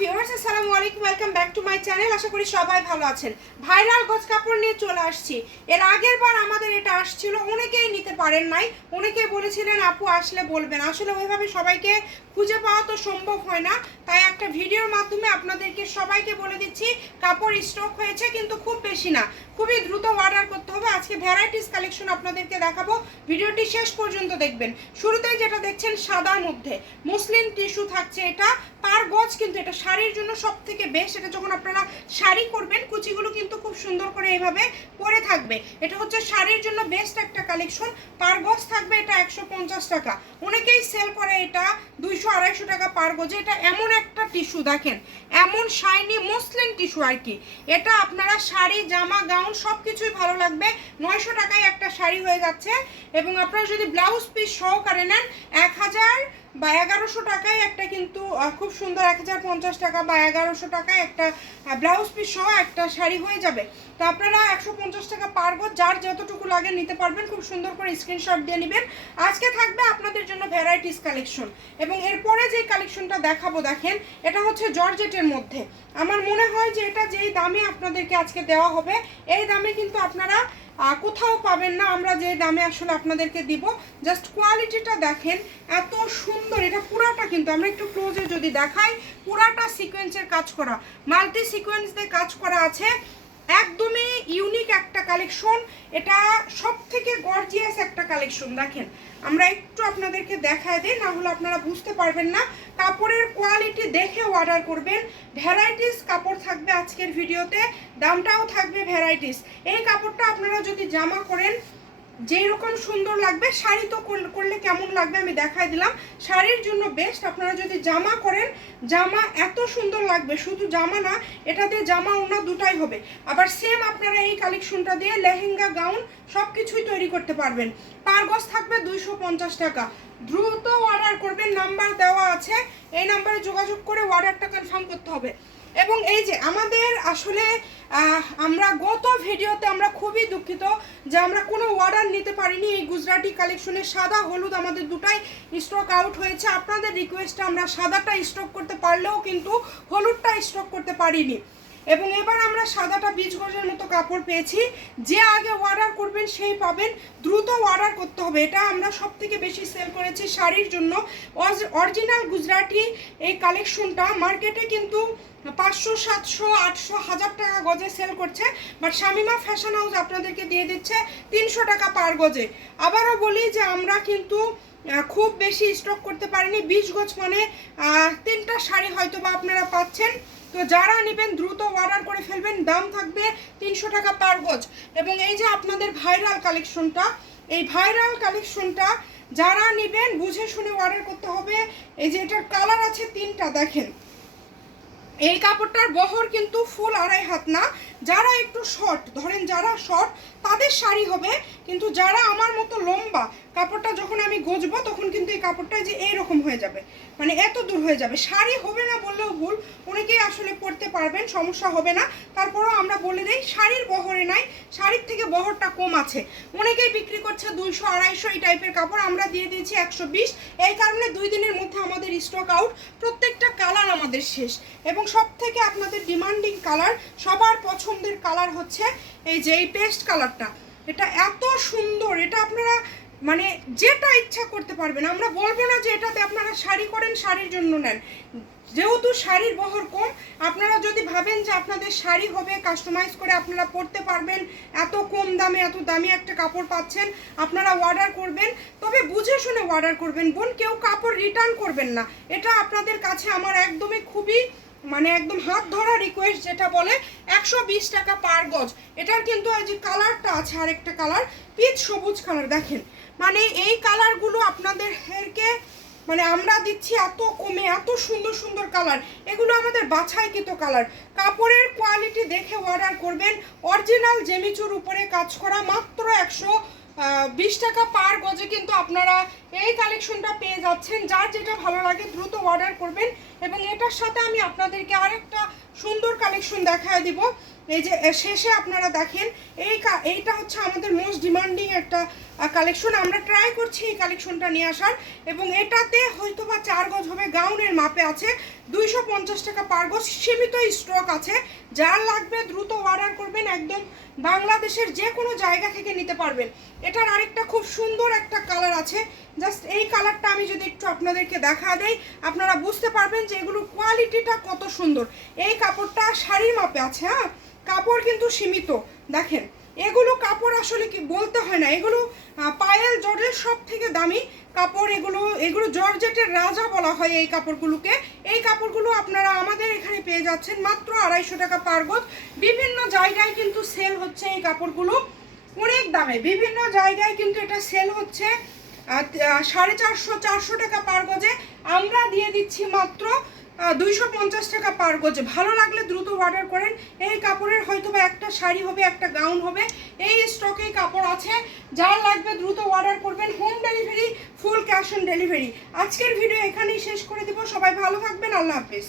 Viewers আসসালামু আলাইকুম, welcome back to my channel. আশা করি সবাই ভালো আছেন। ভাইরাল গজ কাপড় নিয়ে চলে আসছি। এর আগের বার আমাদের এটা আসছিল, অনেকেই নিতে পারেন নাই, অনেকেই বলেছিলেন আপু আসলে বলবেন। আসলে ওইভাবে সবাইকে খুঁজে পাওয়া তো সম্ভব হয় না, তাই একটা ভিডিওর মাধ্যমে আপনাদেরকে সবাইকে বলে দিচ্ছি কাপড় স্টক হয়েছে, কিন্তু খুব বেশি না, খুবই দ্রুত অর্ডার করতে হবে। আজকে ভ্যারাইটিস কালেকশন আপনাদেরকে দেখাবো, ভিডিওটি শেষ পর্যন্ত দেখবেন। শুরুতেই যেটা দেখছেন সাদার মধ্যে মুসলিম টিস্যু থাকছে, এটা পার গজ কিন্তু এটা শাড়ির জন্য সব থেকে বেস্ট। এটা যখন আপনারা শাড়ি করবেন কুচিগুলো কিন্তু খুব সুন্দর করে এইভাবে পরে থাকবে। এটা হচ্ছে শাড়ির জন্য বেস্ট একটা কালেকশন। পার গজ থাকবে এটা 150 টাকা, অনেকেই সেল করে এটা 200-250 টাকা পার গজে। এটা এমন একটা টিস্যু দেখেন, এমন শাইনি মসলিন টিস্যু আর কি। এটা আপনারা শাড়ি, জামা, গাউন সব কিছুই ভালো লাগবে। 900 টাকায় একটা শাড়ি হয়ে যাচ্ছে, এবং আপনারা যদি ব্লাউজ পিস সহকারে নেন 1000 বা 1100 টাকায় একটা কিন্তু খুব সুন্দর 1050 টাকা বা 1100 টাকায় একটা ব্লাউজ পিস সহ একটা শাড়ি হয়ে যাবে। তো আপনারা 150 টাকা পার গজ যার যতটুকু লাগে নিতে পারবেন। খুব সুন্দর করে স্ক্রিনশট দিয়ে নেবেন। আজকে থাকবে আপনাদের জন্য ভ্যারাইটিস কালেকশন, এবং এরপরে যে কালেকশনটা দেখাবো দেখেন, এটা হচ্ছে জর্জেটের মধ্যে। আমার মনে হয় যে এটা যেই দামে আপনাদেরকে আজকে দেওয়া হবে, এই দামে কিন্তু আপনারা কোথাও পাবেন না। আমরা যে দামে আসলে আপনাদেরকে দিব, জাস্ট কোয়ালিটিটা দেখেন এত সুন্দর। এটা পুরাটা কিন্তু আমরা একটু ক্লোজে যদি দেখাই, পুরাটা সিকোয়েন্সের কাজ করা, মাল্টি সিকোয়েন্স দিয়ে কাজ করা আছে। একদমই ইউনিক একটা কালেকশন, এটা সব থেকে গর্জিয়াস একটা কালেকশন। দেখেন আমরা একটু আপনাদেরকে দেখায় দিই, না হলে আপনারা বুঝতে পারবেন না। কাপড়ের কোয়ালিটি দেখে অর্ডার করবেন। ভ্যারাইটিস কাপড় থাকবে আজকের ভিডিওতে, দামটাও থাকবে ভ্যারাইটিস। এই কাপড়টা আপনারা যদি জামা করেন যেই রকম সুন্দর লাগবে, শাড়ি তো করলে কেমন লাগবে আমি দেখাই দিলাম। শাড়ির জন্য বেস্ট। আপনারা যদি জামা করেন, জামা এত সুন্দর লাগবে। শুধু জামা না, এটা দিয়ে জামা ওড়না দুটাই হবে। আবার সেম আপনারা এই কালেকশনটা দিয়ে লেহেঙ্গা, গাউন সব কিছুই তৈরি করতে পারবেন। পার গজ থাকবে 250 টাকা। দ্রুত অর্ডার করবেন, নাম্বার দেওয়া আছে, এই নাম্বারে যোগাযোগ করে অর্ডারটা কনফার্ম করতে হবে। এবং এই যে আমাদের আসলে আমরা গত ভিডিওতে আমরা খুবই দুঃখিত যে আমরা কোনো অর্ডার নিতে পারিনি। এই গুজরাটি কালেকশনের সাদা হলুদ আমাদের দুটাই স্টক আউট হয়েছে। আপনাদের রিকোয়েস্টে আমরা সাদাটা স্টক করতে পারলেও কিন্তু হলুদটা স্টক করতে পারিনি, এবং এবার আমরা সাদাটা 20 গজের মতো কাপড় পেয়েছি। যে আগে অর্ডার করবেন সেই পাবেন, দ্রুত অর্ডার করতে হবে। এটা আমরা সব থেকে বেশি সেল করেছি শাড়ির জন্য। অরিজিনাল গুজরাটি এই কালেকশনটা মার্কেটে কিন্তু 500, 700, 800, 1000 টাকা গজে সেল করছে, বাট শামিমা ফ্যাশন হাউস আপনাদেরকে দিয়ে দিচ্ছে 300 টাকা পার গজে। আবারও বলি যে আমরা কিন্তু খুব বেশি স্টক করতে পারিনি। 20 গজ মানে 3টা শাড়ি হয়তো বা আপনারা পাচ্ছেন। তো যারা নেবেন দ্রুত অর্ডার করে ফেলবেন, দাম থাকবে 300 টাকা পার গজ। এবং এই যে আপনাদের ভাইরাল কালেকশনটা, এই ভাইরাল কালেকশনটা যারা নেবেন বুঝে শুনে অর্ডার করতে হবে। এই যে এটার কালার আছে 3টা, দেখেন এই কাপড়টার বহর কিন্তু ফুল 2.5 হাত না। যারা একটু শর্ট ধরেন, যারা শর্ট তাদের শাড়ি হবে, কিন্তু যারা আমার মতো লম্বা, কাপড়টা যখন আমি গজবো তখন কিন্তু এই কাপড়টা যে এইরকম হয়ে যাবে, মানে এত দূর হয়ে যাবে। শাড়ি হবে না বললেও ভুল, অনেকেই আসলে পরতে পারবেন, সমস্যা হবে না। তারপরেও আমরা বলে দিই শাড়ির বহরে নাই, শাড়ির থেকে বহরটা কম আছে। অনেকেই বিক্রি করছে 200, 250 এই টাইপের কাপড়, আমরা দিয়ে দিয়েছি 120। এই কারণে 2 দিনের মধ্যে আমাদের স্টক আউট। প্রত্যেকটা কালার আমাদের শেষ, এবং সব থেকে আপনাদের ডিমান্ডিং কালার, সবার পছন্দের কালার হচ্ছে এই যে এই পেস্ট কালারটা। এটা এত সুন্দর, এটা আপনারা মানে যেটা ইচ্ছা করতে পারবেন। আমরা বলবো না যে এটাতে আপনারা শাড়ি করেন, শাড়ির জন্য নেন। যেহেতু শাড়ির বহর কম, আপনারা যদি ভাবেন যে আপনাদের শাড়ি হবে, কাস্টমাইজ করে আপনারা পরতে পারবেন, এত কম দামে এত দামি একটা কাপড় পাচ্ছেন, আপনারা অর্ডার করবেন। তবে বুঝে শুনে অর্ডার করবেন বোন, কেউ কাপড় রিটার্ন করবেন না। এটা আপনাদের কাছে আমার একদমই খুবই মানে একদম হাত ধরা রিকোয়েস্ট, যেটা বলে 120 টাকা পার গজ। এটার কিন্তু এই যে কালারটা আছে, আরেকটা কালার পিচ সবুজ কালার, দেখেন মানে এই কালারগুলো আপনাদের হেরকে মানে আমরা দিচ্ছি এত কমে, এত সুন্দর সুন্দর কালার। এগুলো আমাদের বাছাইকৃত কালার। কাপড়ের কোয়ালিটি দেখে অর্ডার করবেন। অরিজিনাল জেমিচুর উপরে কাজ করা, মাত্র 120 টাকা পার গজে কিন্তু আপনারা এই কালেকশনটা পেয়ে যাচ্ছেন। যার যেটা ভালো লাগে দ্রুত অর্ডার করবেন। এবং এটার সাথে আমি আপনাদেরকে আরেকটা সুন্দর কালেকশন দেখায় দিব। এই যে শেষে আপনারা দেখেন এইটা হচ্ছে আমাদের মোস্ট ডিমান্ডিং একটা কালেকশন। আমরা ট্রাই করছি এই কালেকশনটা নিয়ে আসার, এবং এটাতে হয়তো বা 4 গজ হবে, গাউনের মাপে আছে, 250 টাকা পার গজ, সীমিত স্টক আছে। যার লাগবে দ্রুত অর্ডার করবেন, একদম বাংলাদেশের যে কোনো জায়গা থেকে নিতে পারবেন। এটার আরেকটা খুব সুন্দর একটা কালার আছে, জাস্ট এই কালারটা আমি যদি একটু আপনাদেরকে দেখা দেই আপনারা বুঝতে পারবেন যে এগুলোর কোয়ালিটিটা কত সুন্দর। এই কাপড়টা শাড়ির মাপে আছে, হ্যাঁ, কাপড় কিন্তু সীমিত। দেখেন এগুলো কাপড় আসলে কি বলতে হয় না, এগুলো পায়েল জর্জের সব থেকে দামি কাপড়, এগুলো জর্জেটের রাজা বলা হয় এই কাপড়গুলোকে। এই কাপড়গুলো আপনারা আমাদের এখানে পেয়ে যাচ্ছেন মাত্র 250 টাকা পার গজ। বিভিন্ন জায়গায় কিন্তু সেল হচ্ছে এই কাপড়গুলো অনেক দামে, বিভিন্ন জায়গায় কিন্তু এটা সেল হচ্ছে 450-400 টাকা পার গজে। আমরা দিয়ে দিচ্ছি মাত্র 250 টাকা পার গজে। ভালো লাগলে দ্রুত অর্ডার করেন। এই কাপড়ের হয়তো বা একটা শাড়ি হবে, একটা গাউন হবে, এই স্টকে কাপড় আছে। যার লাগবে দ্রুত অর্ডার করবেন। Home delivery, full cash on delivery. আজকের ভিডিও এখানেই শেষ করে দেব। সবাই ভালো থাকবেন, আল্লাহ হাফেজ।